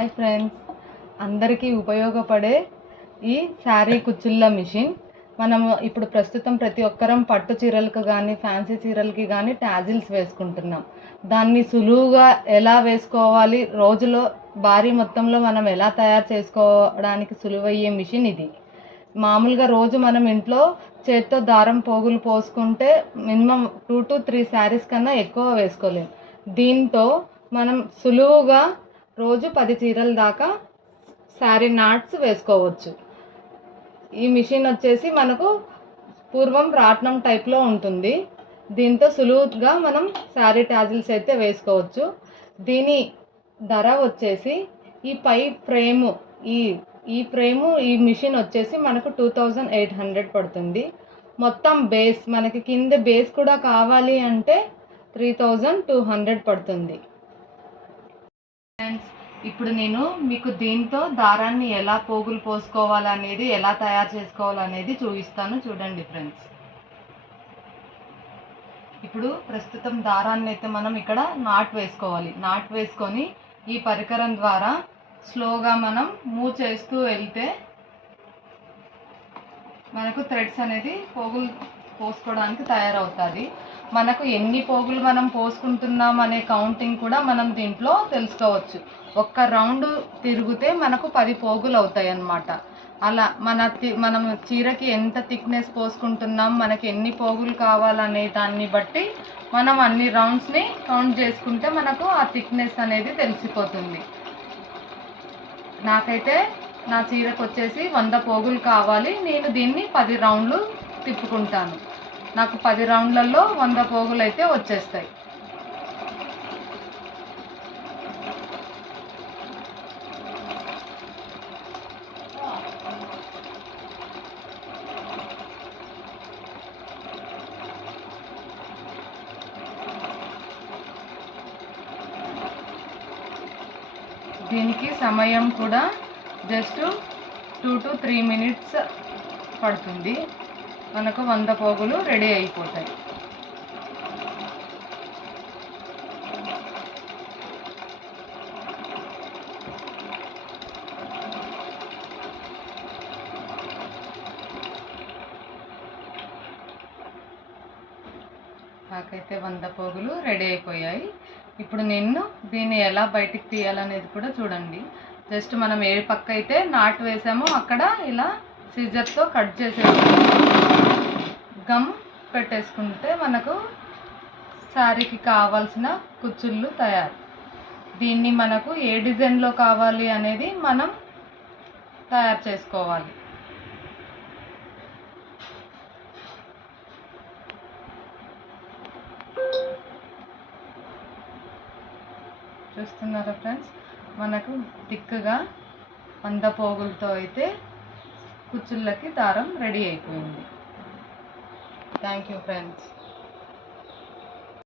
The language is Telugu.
హాయ్ ఫ్రెండ్స్, అందరికీ ఉపయోగపడే ఈ శారీ కుచ్చుళ్ళ మిషన్ మనము ఇప్పుడు ప్రస్తుతం ప్రతి ఒక్కరం పట్టు చీరలకు కానీ ఫ్యాన్సీ చీరలకి కానీ టాజిల్స్ వేసుకుంటున్నాం. దాన్ని సులువుగా ఎలా వేసుకోవాలి, రోజులో భారీ మొత్తంలో మనం ఎలా తయారు చేసుకోవడానికి సులువయ్యే మిషన్ ఇది. మామూలుగా రోజు మనం ఇంట్లో చేత్తో దారం పోగులు పోసుకుంటే మినిమం 2 to 3 శారీస్ కన్నా ఎక్కువ వేసుకోలేం. దీంతో మనం సులువుగా రోజు 10 చీరల దాకా శారీ నాట్స్ వేసుకోవచ్చు. ఈ మిషన్ వచ్చేసి మనకు పూర్వం రాట్నం టైప్లో ఉంటుంది. దీంతో సులువుగా మనం శారీ టాజిల్స్ అయితే వేసుకోవచ్చు. దీని ధర వచ్చేసి ఈ పై ఫ్రేము ఈ మిషన్ వచ్చేసి మనకు 2800 పడుతుంది. మొత్తం బేస్ మనకి కింద బేస్ కూడా కావాలి అంటే 3200 పడుతుంది. ఇప్పుడు నేను మీకు దీంతో దారాన్ని ఎలా పోగులు పోసుకోవాలనేది, ఎలా తయారు చేసుకోవాలనేది చూపిస్తాను. చూడండి ఫ్రెండ్స్. ఇప్పుడు ప్రస్తుతం దారాన్ని అయితే మనం ఇక్కడ నాట్ వేసుకోవాలి. నాట్ వేసుకొని ఈ పరికరం ద్వారా స్లోగా మనం మూవ్ చేస్తూ వెళ్తే మనకు థ్రెడ్స్ అనేది పోగులు పోసుకోవడానికి తయారవుతుంది. మనకు ఎన్ని పోగులు మనం పోసుకుంటున్నాం అనే కౌంటింగ్ కూడా మనం దీంట్లో తెలుసుకోవచ్చు. ఒక్క రౌండ్ తిరిగితే మనకు 10 పోగులు అవుతాయి అన్నమాట. అలా మనం చీరకి ఎంత థిక్నెస్ పోసుకుంటున్నాం, మనకి ఎన్ని పోగులు కావాలనే దాన్ని బట్టి మనం అన్ని రౌండ్స్ని కౌంట్ చేసుకుంటే మనకు ఆ థిక్నెస్ అనేది తెలిసిపోతుంది. నాకైతే నా చీరకు వచ్చేసి 100 పోగులు కావాలి. నేను దీన్ని 10 రౌండ్లు తిప్పుకుంటాను. నాకు 10 రౌండ్లలో 100 పోగులు అయితే వచ్చేస్తాయి. దీనికి సమయం కూడా జస్ట్ 2 to 3 మినిట్స్ పడుతుంది. మనకు 100 పోగులు రెడీ అయిపోతాయి. నాకైతే 100 పోగులు రెడీ అయిపోయాయి. ఇప్పుడు నేను దీన్ని ఎలా బయటికి తీయాలనేది కూడా చూడండి. జస్ట్ మనం ఏ పక్క అయితే నాట్ వేసామో అక్కడ ఇలా సిజర్తో కట్ చేసేసుకుంటే గమ్ పెట్టేసుకుంటే మనకు శారీకి కావాల్సిన కుచ్చుళ్ళు తయారు. దీన్ని మనకు ఏ డిజైన్లో కావాలి అనేది మనం తయారు చేసుకోవాలి. చూస్తున్నారా ఫ్రెండ్స్, మనకు థిక్గా 100 పోగులతో అయితే కుచ్చుళ్ళకి దారం రెడీ అయిపోయింది. Thank you friends.